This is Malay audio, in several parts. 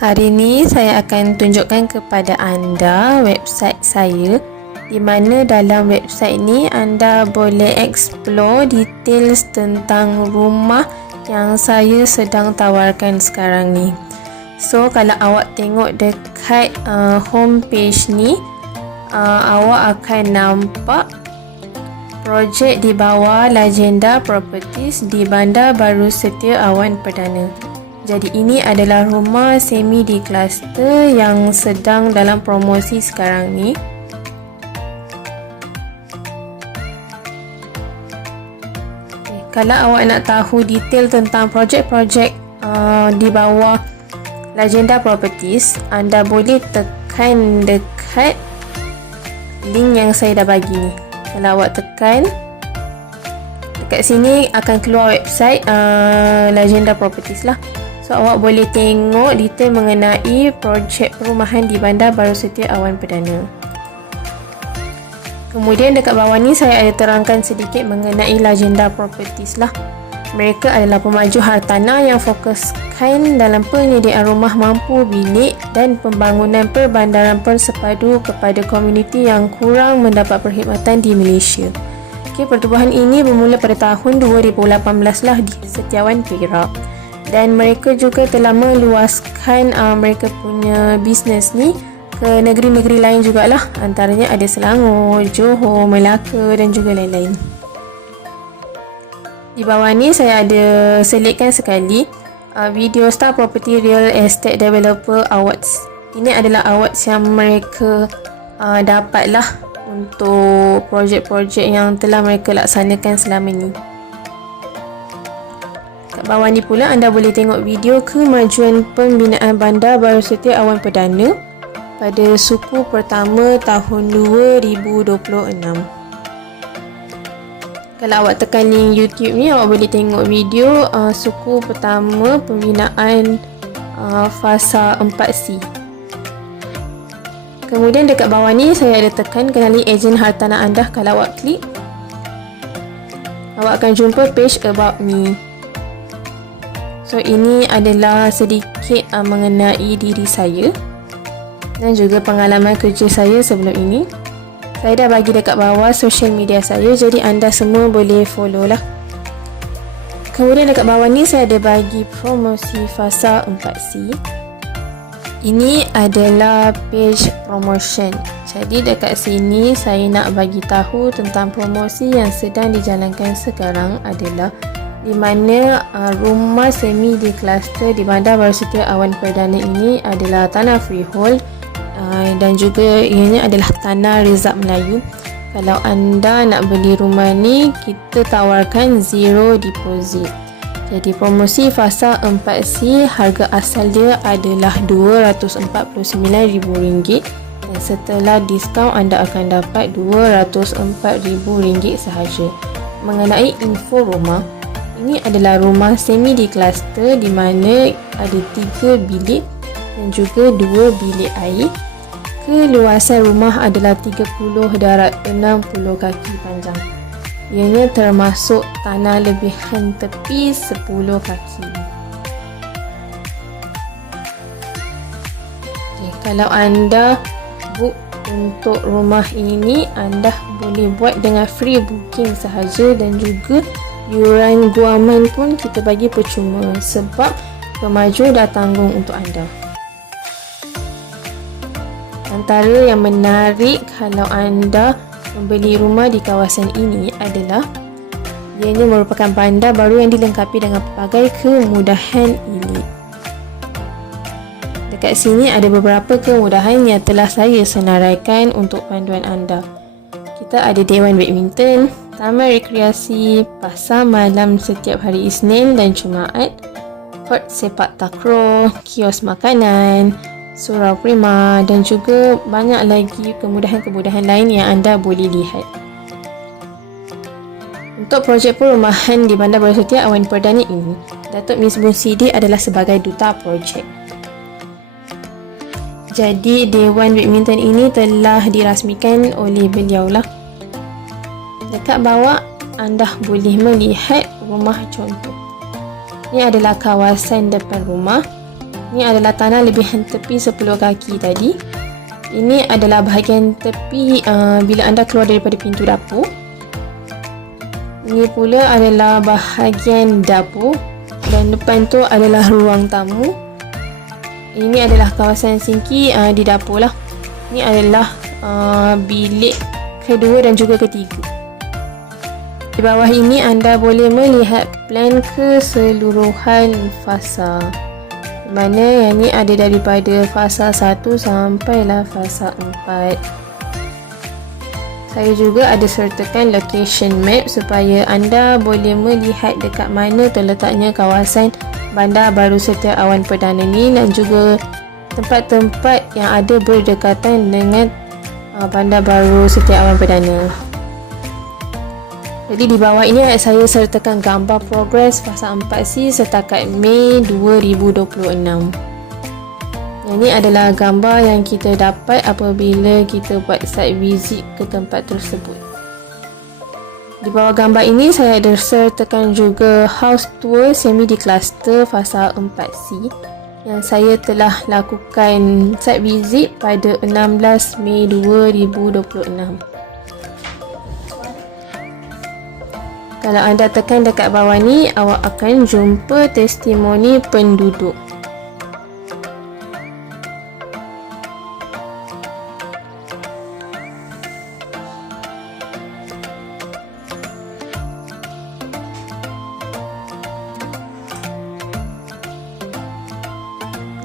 Hari ini saya akan tunjukkan kepada anda website saya, di mana dalam website ini anda boleh explore details tentang rumah yang saya sedang tawarkan sekarang ni. So kalau awak tengok dekat home page ni, awak akan nampak projek di bawah Legenda Properties di Bandar Baru Setia Awan Perdana. Jadi ini adalah rumah semi di kluster yang sedang dalam promosi sekarang ni. Kalau awak nak tahu detail tentang projek-projek di bawah Legenda Properties, anda boleh tekan dekat link yang saya dah bagi ni. Kalau awak tekan dekat sini, akan keluar website Legenda Properties lah. So awak boleh tengok detail mengenai projek perumahan di Bandar Baru Setia Awan Perdana. Kemudian dekat bawah ni saya ada terangkan sedikit mengenai Legenda Properties lah. Mereka adalah pemaju hartanah yang fokuskan dalam penyediaan rumah mampu bilik dan pembangunan perbandaran persepadu kepada komuniti yang kurang mendapat perkhidmatan di Malaysia. Pertubuhan ini bermula pada tahun 2018 lah di Setiawan, Perak. Dan mereka juga telah meluaskan mereka punya bisnes ni ke negeri-negeri lain jugalah. Antaranya ada Selangor, Johor, Melaka dan juga lain-lain. Di bawah ni saya ada selitkan sekali video Star Property Real Estate Developer Awards. Ini adalah awards yang mereka dapatlah untuk projek-projek yang telah mereka laksanakan selama ni. Kat bawah ni pula anda boleh tengok video kemajuan pembinaan Bandar Baru Setia Awan Perdana pada suku pertama tahun 2026. Kalau awak tekan link YouTube ni, awak boleh tengok video suku pertama pembinaan fasa 4C. Kemudian dekat bawah ni saya ada tekan kenali ejen hartanah anda. Kalau awak klik, awak akan jumpa page About Me. So ini adalah sedikit mengenai diri saya dan juga pengalaman kerja saya sebelum ini. Saya dah bagi dekat bawah social media saya, jadi anda semua boleh follow lah. Kemudian dekat bawah ni saya ada bagi promosi fasa 4C. Ini adalah page promotion. Jadi dekat sini saya nak bagi tahu tentang promosi yang sedang dijalankan sekarang adalah di mana rumah semi di kluster di Bandar Baru Setia Awan Perdana ini adalah tanah freehold dan juga ianya adalah tanah Rezab Melayu. Kalau anda nak beli rumah ni, kita tawarkan zero deposit. Jadi promosi fasa 4C, harga asal dia adalah RM249,000 dan setelah diskaun anda akan dapat RM204,000 sahaja. Mengenai info rumah, ini adalah rumah semi di kluster di mana ada 3 bilik dan juga 2 bilik air. Keluasan rumah adalah 30/60 kaki panjang. Ianya termasuk tanah lebihan tepi 10 kaki. Kalau anda book untuk rumah ini, anda boleh buat dengan free booking sahaja dan juga yuran guaman pun kita bagi percuma sebab pemaju dah tanggung untuk anda. Antara yang menarik kalau anda membeli rumah di kawasan ini adalah ianya merupakan bandar baru yang dilengkapi dengan pelbagai kemudahan ini. Dekat sini ada beberapa kemudahan yang telah saya senaraikan untuk panduan anda. Kita ada Dewan Badminton, taman rekreasi, pasar malam setiap hari Isnin dan Jumaat, kort sepak takraw, kios makanan, surau prima dan juga banyak lagi kemudahan-kemudahan lain yang anda boleh lihat. Untuk projek perumahan di Bandar Baru Setia Awan Perdana ini, Datuk Misbun Sidi adalah sebagai duta projek. Jadi Dewan Badminton ini telah dirasmikan oleh beliau lah. Dekat bawah anda boleh melihat rumah contoh. Ini adalah kawasan depan rumah. Ini adalah tanah lebihan tepi 10 kaki tadi. Ini adalah bahagian tepi bila anda keluar daripada pintu dapur. Ini pula adalah bahagian dapur dan depan tu adalah ruang tamu. Ini adalah kawasan sinki di dapur lah. Ini adalah bilik kedua dan juga ketiga. Di bawah ini anda boleh melihat plan keseluruhan fasa, mana yang ni ada daripada fasa 1 sampailah fasa 4. Saya juga ada sertakan location map supaya anda boleh melihat dekat mana terletaknya kawasan Bandar Baru Setia Awan Perdana ni dan juga tempat-tempat yang ada berdekatan dengan Bandar Baru Setia Awan Perdana. Jadi di bawah ini saya sertakan gambar progres fasa 4C setakat Mei 2026. Ini adalah gambar yang kita dapat apabila kita buat site visit ke tempat tersebut. Di bawah gambar ini saya ada sertakan juga house tour semi di cluster fasa 4C yang saya telah lakukan site visit pada 16 Mei 2026. Kalau anda tekan dekat bawah ni, awak akan jumpa testimoni penduduk.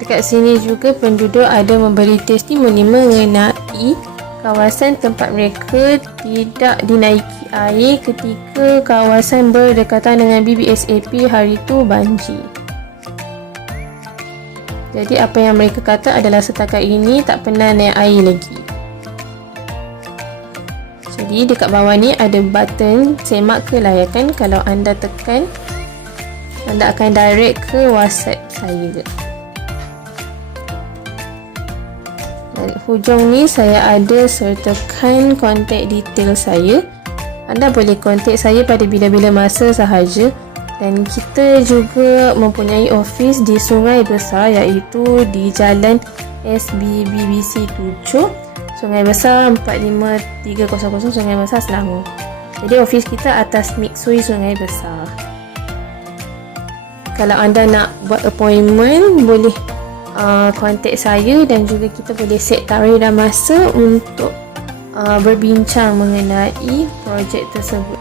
Dekat sini juga penduduk ada memberi testimoni mengenai kawasan tempat mereka tidak dinaiki air ketika kawasan berdekatan dengan BBSAP hari itu banjir. Jadi apa yang mereka kata adalah setakat ini tak pernah naik air lagi. Jadi dekat bawah ni ada button semak kelayakan. Kalau anda tekan, anda akan direct ke WhatsApp saya. Dan hujung ni saya ada sertakan kontak detail saya. Anda boleh kontak saya pada bila-bila masa sahaja. Dan kita juga mempunyai office di Sungai Besar, iaitu di Jalan SBBBC 7, Sungai Besar 45300 Sungai Besar, Selangor. Jadi office kita atas Mitsui Sungai Besar. Kalau anda nak buat appointment, boleh kontak saya dan juga kita boleh set tarikh dan masa untuk berbincang mengenai projek tersebut.